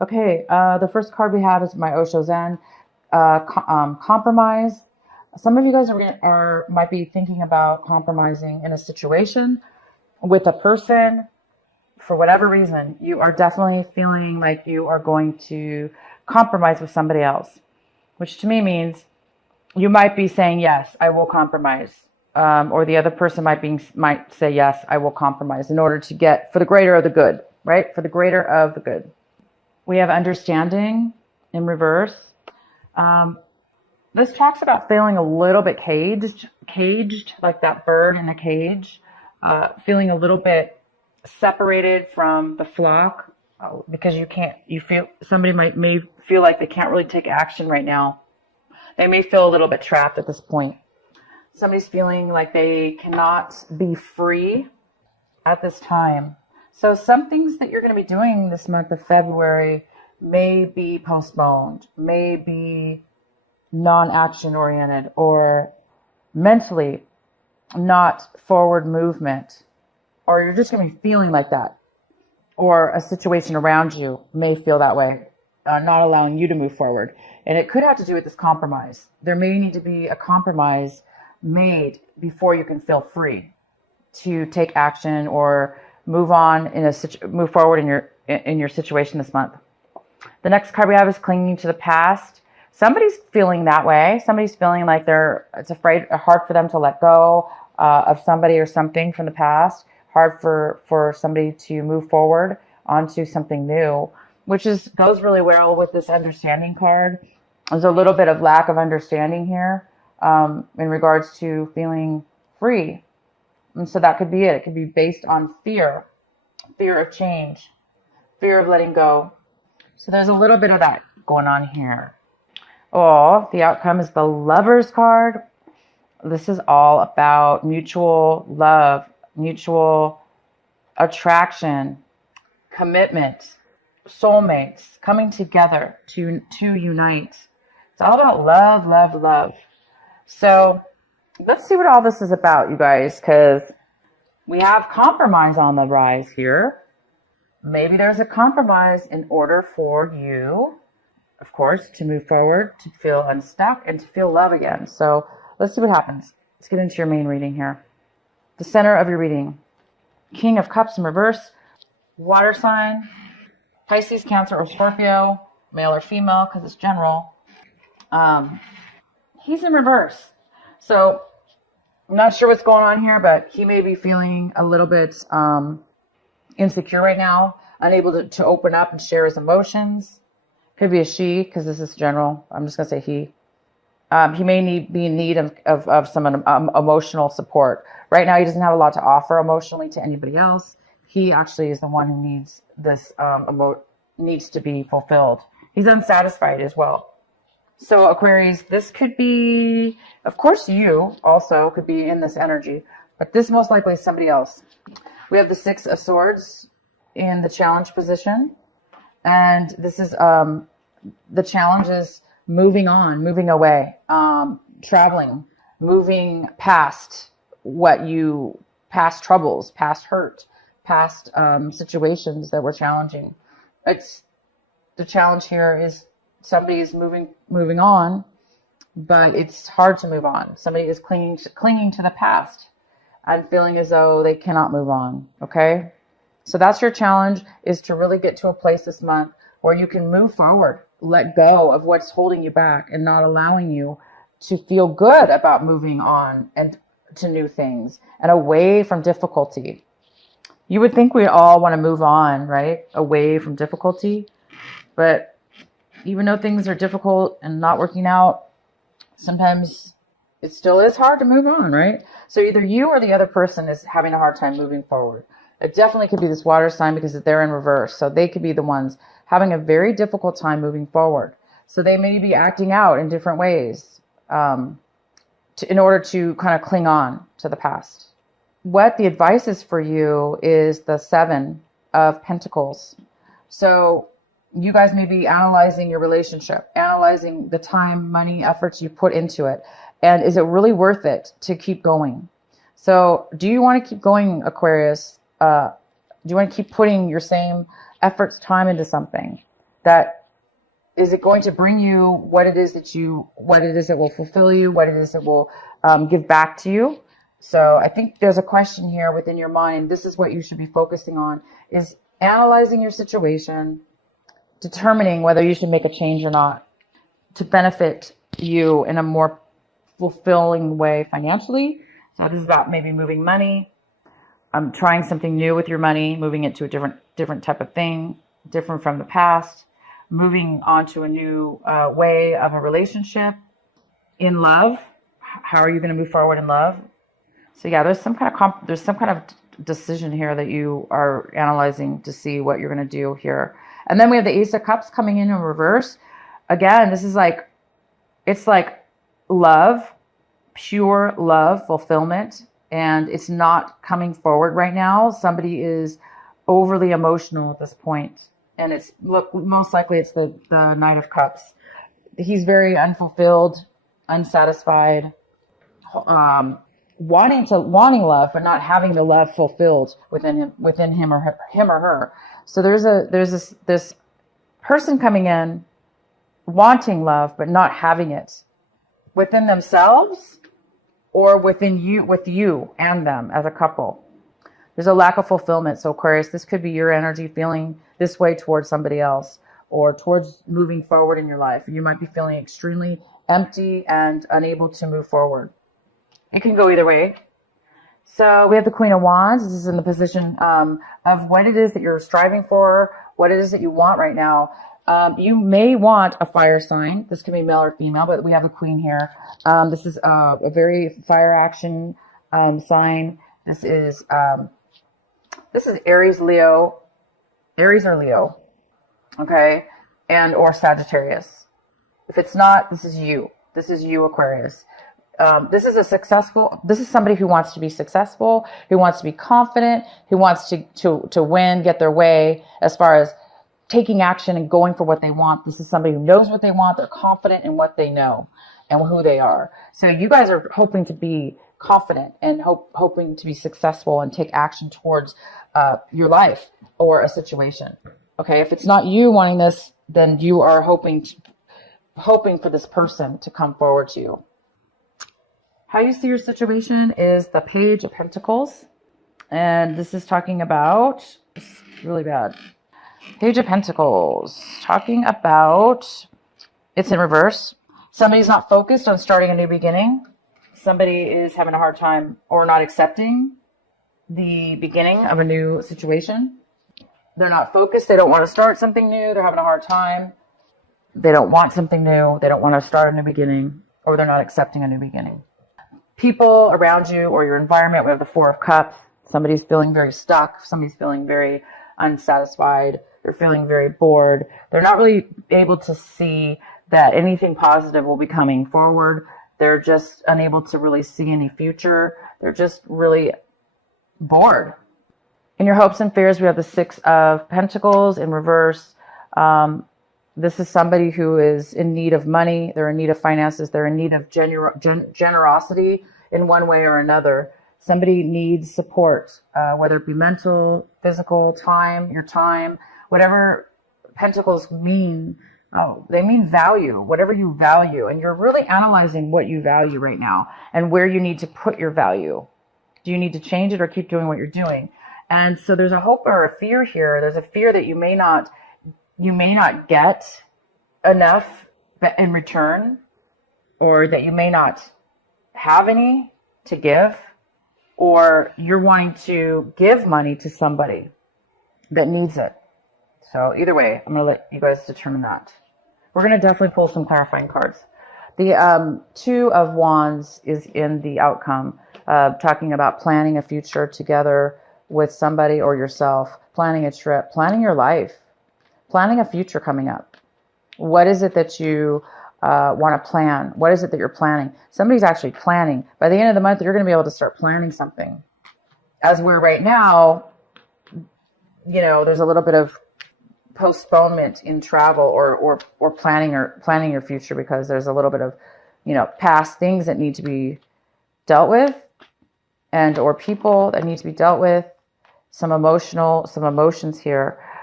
Okay, the first card we have is my Osho Zen, compromise. Some of you guys might be thinking about compromising in a situation with a person. For whatever reason, you are definitely feeling like you are going to compromise with somebody else, which to me means you might be saying, yes, I will compromise. Or the other person might say, yes, I will compromise in order to get for the greater of the good, right? For the greater of the good. We have understanding in reverse. This talks about feeling a little bit caged like that bird in a cage, feeling a little bit separated from the flock because somebody may feel like they can't really take action right now. They may feel a little bit trapped at this point. Somebody's feeling like they cannot be free at this time. So some things that you're going to be doing this month of February may be postponed, may be non-action oriented, or mentally not forward movement, or you're just going to be feeling like that, or a situation around you may feel that way, not allowing you to move forward. And it could have to do with this compromise. There may need to be a compromise made before you can feel free to take action or move forward in your situation this month. The next card we have is clinging to the past. Somebody's feeling that way. Somebody's feeling like it's hard for them to let go of somebody or something from the past. Hard for somebody to move forward onto something new, which goes really well with this understanding card. There's a little bit of lack of understanding here in regards to feeling free. And so that could be it. It could be based on fear of change, fear of letting go. So there's a little bit of that going on here. Oh, the outcome is the Lovers card. This is all about mutual love, mutual attraction, commitment, soulmates coming together to unite. It's all about love, love, love. So let's see what all this is about, you guys, because we have compromise on the rise here. Maybe there's a compromise in order for you, of course, to move forward, to feel unstuck, and to feel love again. So let's see what happens. Let's get into your main reading here. The center of your reading. King of Cups in reverse. Water sign. Pisces, Cancer, or Scorpio. Male or female, because it's general. He's in reverse. So I'm not sure what's going on here, but he may be feeling a little bit insecure right now, unable to open up and share his emotions. Could be a she, because this is general. I'm just going to say he. He may be in need of some emotional support. Right now, he doesn't have a lot to offer emotionally to anybody else. He actually is the one who needs this, needs to be fulfilled. He's unsatisfied as well. So Aquarius, this could be, of course, you also could be in this energy, but this most likely is somebody else. We have the Six of Swords in the challenge position. And this is, the challenge is moving on, moving away, traveling, moving past past troubles, past hurt, past situations that were challenging. The challenge here is somebody is moving on, but it's hard to move on. Somebody is clinging to the past and feeling as though they cannot move on. Okay? So that's your challenge, is to really get to a place this month where you can move forward, let go of what's holding you back and not allowing you to feel good about moving on and to new things and away from difficulty. You would think we all want to move on, right? Away from difficulty. But even though things are difficult and not working out, sometimes it still is hard to move on, right? So either you or the other person is having a hard time moving forward. It definitely could be this water sign because they're in reverse. So they could be the ones having a very difficult time moving forward. So they may be acting out in different ways in order to kind of cling on to the past. What the advice is for you is the Seven of Pentacles. So you guys may be analyzing your relationship, analyzing the time, money, efforts you put into it. And is it really worth it to keep going? So do you want to keep going, Aquarius? Do you want to keep putting your same efforts, time into something? that is it going to bring you what it is that will fulfill you, what it is that will give back to you. So I think there's a question here within your mind. This is what you should be focusing on, is analyzing your situation, determining whether you should make a change or not to benefit you in a more fulfilling way financially. So this is about maybe moving money, trying something new with your money, moving it to a different type of thing, different from the past, moving on to a new way of a relationship. In love, how are you going to move forward in love? So yeah, there's some kind of decision here that you are analyzing to see what you're going to do here. And then we have the Ace of Cups coming in reverse. Again, this is like, it's like love, pure love, fulfillment, and it's not coming forward right now. Somebody is overly emotional at this point, and most likely it's the Knight of Cups. He's very unfulfilled, unsatisfied, wanting love, but not having the love fulfilled within him or her. So there's this person coming in wanting love, but not having it within themselves or with you and them as a couple. There's a lack of fulfillment. So Aquarius, this could be your energy feeling this way towards somebody else or towards moving forward in your life. You might be feeling extremely empty and unable to move forward. It can go either way. So we have the Queen of Wands. This is in the position of what it is that you're striving for, what it is that you want right now. You may want a fire sign. This can be male or female, but we have the Queen here. This is a very fire action sign. This is Aries, Leo, Aries or Leo, okay, and or Sagittarius. If it's not, this is you. This is you, Aquarius. This is somebody who wants to be successful, who wants to be confident, who wants to win, get their way as far as taking action and going for what they want. This is somebody who knows what they want. They're confident in what they know and who they are. So you guys are hoping to be confident and hoping to be successful and take action towards your life or a situation. Okay, if it's not you wanting this, then you are hoping for this person to come forward to you. How you see your situation is the Page of Pentacles. And this is talking about, it's really bad. Page of Pentacles, talking about, it's in reverse. Somebody's not focused on starting a new beginning. Somebody is having a hard time or not accepting the beginning of a new situation. They're not focused. They don't want to start something new. They're having a hard time. They don't want something new. They don't want to start a new beginning, or they're not accepting a new beginning. People around you or your environment, we have the Four of Cups. Somebody's feeling very stuck. Somebody's feeling very unsatisfied. They're feeling very bored. They're not really able to see that anything positive will be coming forward. They're just unable to really see any future. They're just really bored. In your hopes and fears, we have the Six of Pentacles in reverse. This is somebody who is in need of money. They're in need of finances. They're in need of generosity in one way or another. Somebody needs support, whether it be mental, physical, your time, whatever pentacles mean. Oh, they mean value, whatever you value. And you're really analyzing what you value right now and where you need to put your value. Do you need to change it or keep doing what you're doing? And so there's a hope or a fear here. There's a fear that you may not get enough in return, or that you may not have any to give, or you're wanting to give money to somebody that needs it. So either way, I'm going to let you guys determine that. We're going to definitely pull some clarifying cards. The Two of Wands is in the outcome, talking about planning a future together with somebody or yourself, planning a trip, planning your life, planning a future coming up. What is it that you want to plan? What is it that you're planning? Somebody's actually planning. By the end of the month, you're going to be able to start planning something. As we're right now, there's a little bit of postponement in travel or planning your future, because there's a little bit of, past things that need to be dealt with, and or people that need to be dealt with, some emotions here.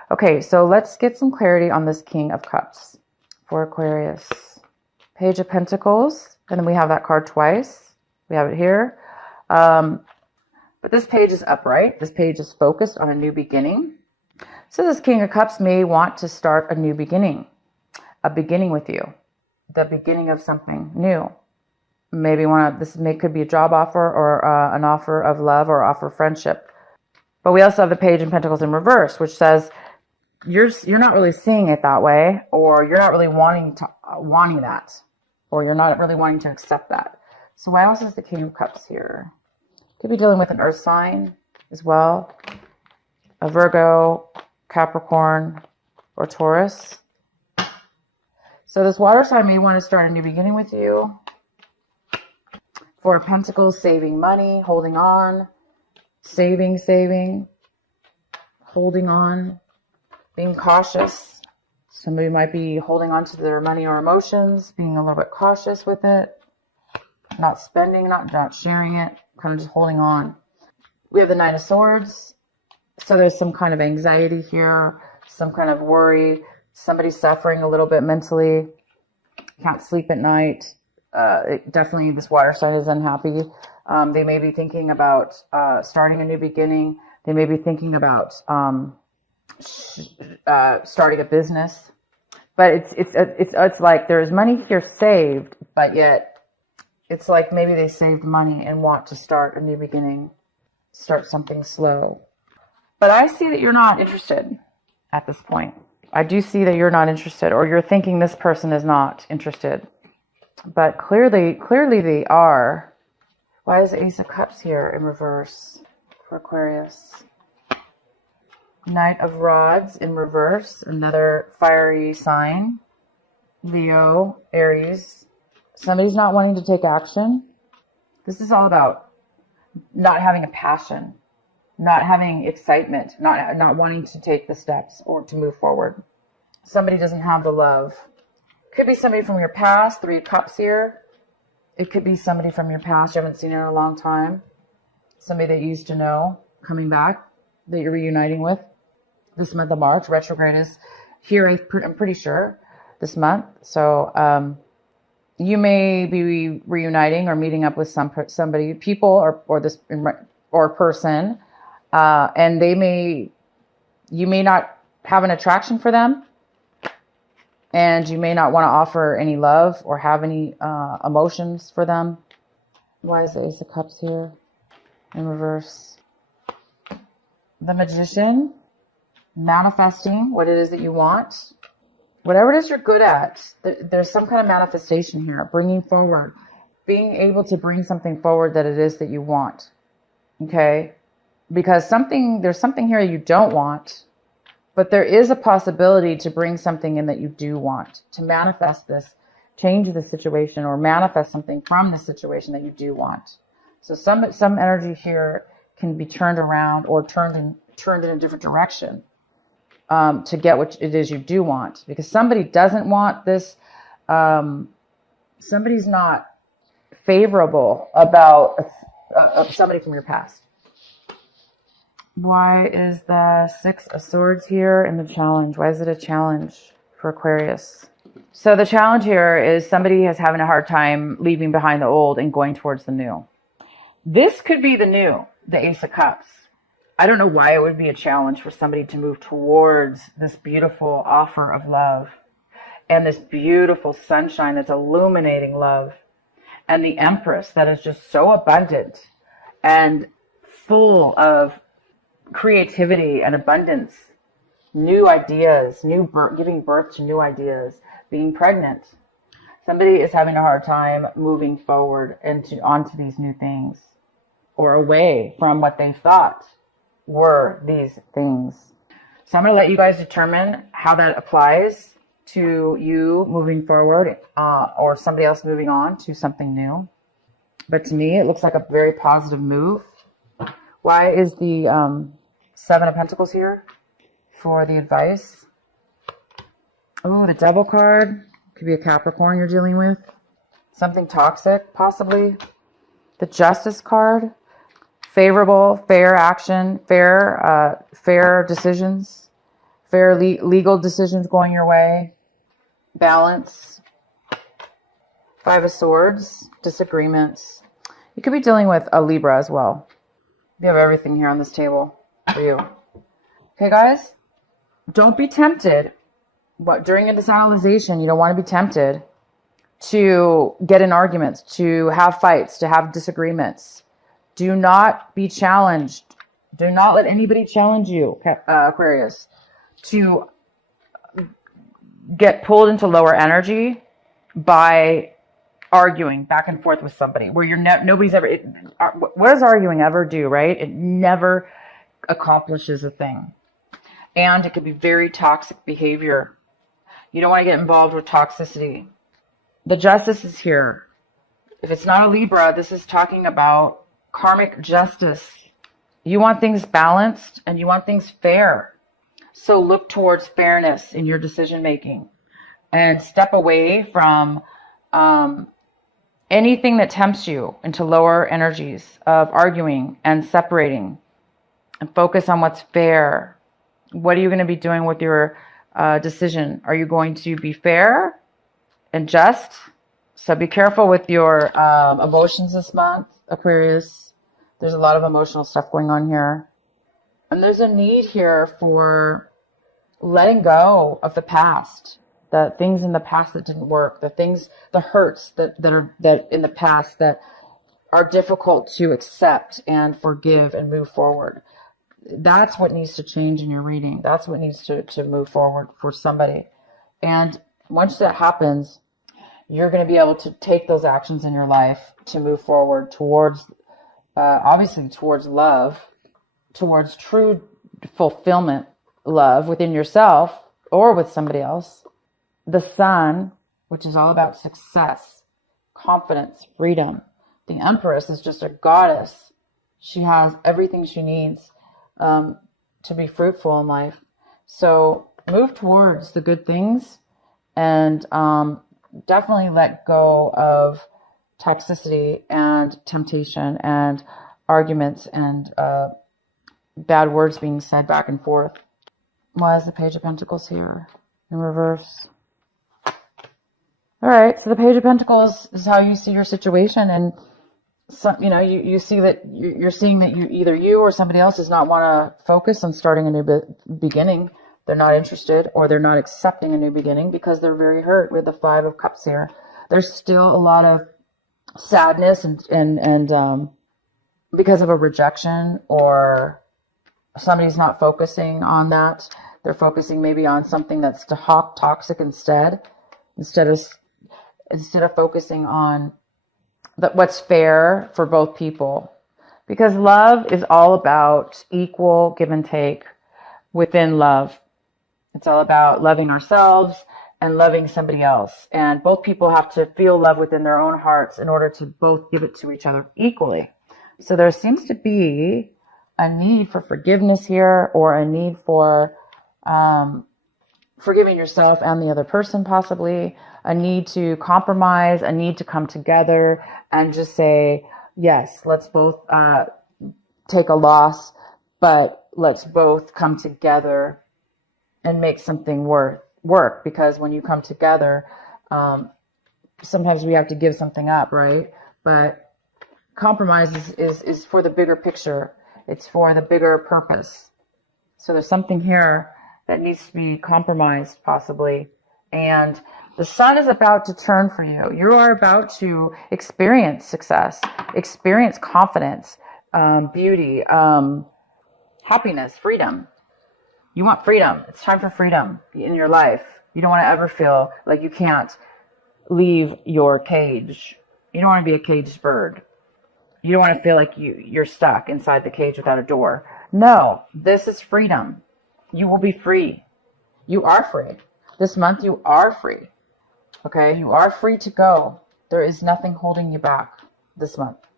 Okay, so let's get some clarity on this King of Cups for Aquarius. Page of Pentacles, and then we have that card twice. We have it here. But this page is upright. This page is focused on a new beginning. So this King of Cups may want to start a new beginning. A beginning with you. The beginning of something new. Maybe could be a job offer or an offer of love or offer of friendship. But we also have the Page of Pentacles in reverse, which says you're not really seeing it that way, or you're not really wanting that, or you're not really wanting to accept that. So why else is the King of Cups here? Could be dealing with an earth sign as well, a Virgo, Capricorn, or Taurus. So this water sign may want to start a new beginning with you. Four of Pentacles, saving money, holding on, saving, holding on, being cautious. Somebody might be holding on to their money or emotions, being a little bit cautious with it, not spending, not sharing it, kind of just holding on. We have the Knight of Swords. So there's some kind of anxiety here, some kind of worry. Somebody's suffering a little bit mentally, can't sleep at night. Definitely this water sign is unhappy. They may be thinking about starting a new beginning. They may be thinking about starting a business. But it's like there's money here saved, but yet it's like maybe they saved money and want to start a new beginning, start something slow. But I see that you're not interested at this point. I do see that you're not interested, or you're thinking this person is not interested. But clearly they are. Why is the Ace of Cups here in reverse for Aquarius? Knight of Rods in reverse, another fiery sign. Leo, Aries. Somebody's not wanting to take action. This is all about not having a passion, not having excitement, not wanting to take the steps or to move forward. Somebody doesn't have the love. Could be somebody from your past, Three of Cups here. It could be somebody from your past you haven't seen in a long time. Somebody that you used to know coming back that you're reuniting with. This month of March, retrograde is here, I'm pretty sure, this month. So you may be reuniting or meeting up with somebody, people or person, and you may not have an attraction for them, and you may not want to offer any love or have any emotions for them. Why is the Ace of Cups here in reverse? The Magician, manifesting what it is that you want. Whatever it is you're good at, there's some kind of manifestation here, bringing forward, being able to bring something forward that it is that you want. Okay? Because there's something here you don't want, but there is a possibility to bring something in that you do want, to manifest this, change the situation, or manifest something from the situation that you do want. So some energy here can be turned around or turned in a different direction to get what it is you do want. Because somebody doesn't want this, somebody's not favorable about somebody from your past. Why is the Six of Swords here in the challenge? Why is it a challenge for Aquarius? So the challenge here is somebody is having a hard time leaving behind the old and going towards the new. This could be the new, the Ace of Cups. I don't know why it would be a challenge for somebody to move towards this beautiful offer of love and this beautiful sunshine that's illuminating love, and the Empress that is just so abundant and full of creativity and abundance, new ideas, giving birth to new ideas, being pregnant. Somebody is having a hard time moving forward onto these new things, or away from what they thought were these things. So I'm going to let you guys determine how that applies to you moving forward, or somebody else moving on to something new. But to me, it looks like a very positive move. Why is the Seven of Pentacles here for the advice? Oh, the Devil card. Could be a Capricorn you're dealing with. Something toxic, possibly. The Justice card. Favorable, fair action, fair decisions, Fair legal decisions going your way. Balance. Five of Swords. Disagreements. You could be dealing with a Libra as well. You have everything here on this table for you. Okay, guys? Don't be tempted. During a disanalyzation, you don't want to be tempted to get in arguments, to have fights, to have disagreements. Do not be challenged. Do not let anybody challenge you, Aquarius, to get pulled into lower energy by arguing back and forth with somebody where nobody's ever, what does arguing ever do, right? It never accomplishes a thing. And it can be very toxic behavior. You don't want to get involved with toxicity. The Justice is here. If it's not a Libra, this is talking about karmic justice. You want things balanced and you want things fair. So look towards fairness in your decision making and step away from anything that tempts you into lower energies of arguing and separating, and focus on what's fair. What are you going to be doing with your decision? Are you going to be fair and just? So be careful with your emotions this month, Aquarius. There's a lot of emotional stuff going on here. And there's a need here for letting go of the past, the things in the past that didn't work, the hurts that in the past that are difficult to accept and forgive and move forward. That's what needs to change in your reading. That's what needs to move forward for somebody. And once that happens, you're going to be able to take those actions in your life to move forward towards, obviously towards love, towards true fulfillment, love within yourself or with somebody else. The Sun, which is all about success, confidence, freedom. The Empress is just a goddess. She has everything she needs to be fruitful in life. So move towards the good things and definitely let go of toxicity and temptation and arguments and bad words being said back and forth. Why is the Page of Pentacles here in reverse? All right, so the Page of Pentacles is how you see your situation, and you see that you're seeing that either you or somebody else does not want to focus on starting a new beginning. They're not interested, or they're not accepting a new beginning because they're very hurt with the Five of Cups here. There's still a lot of sadness and because of a rejection, or somebody's not focusing on that. They're focusing maybe on something that's toxic instead of focusing on what's fair for both people. Because love is all about equal give and take within love. It's all about loving ourselves and loving somebody else. And both people have to feel love within their own hearts in order to both give it to each other equally. So there seems to be a need for forgiveness here, or a need for forgiving yourself and the other person, possibly a need to compromise, a need to come together and just say, yes, let's both take a loss, but let's both come together and make something work. Because when you come together, sometimes we have to give something up, right? But compromise is for the bigger picture. It's for the bigger purpose. So there's something here that needs to be compromised, possibly. And the Sun is about to turn for you. You are about to experience success, experience confidence, beauty, happiness, freedom. You want freedom. It's time for freedom in your life. You don't want to ever feel like you can't leave your cage. You don't want to be a caged bird. You don't want to feel like you're stuck inside the cage without a door. No, this is freedom. You will be free. You are free. This month you are free. Okay? You are free to go. There is nothing holding you back this month.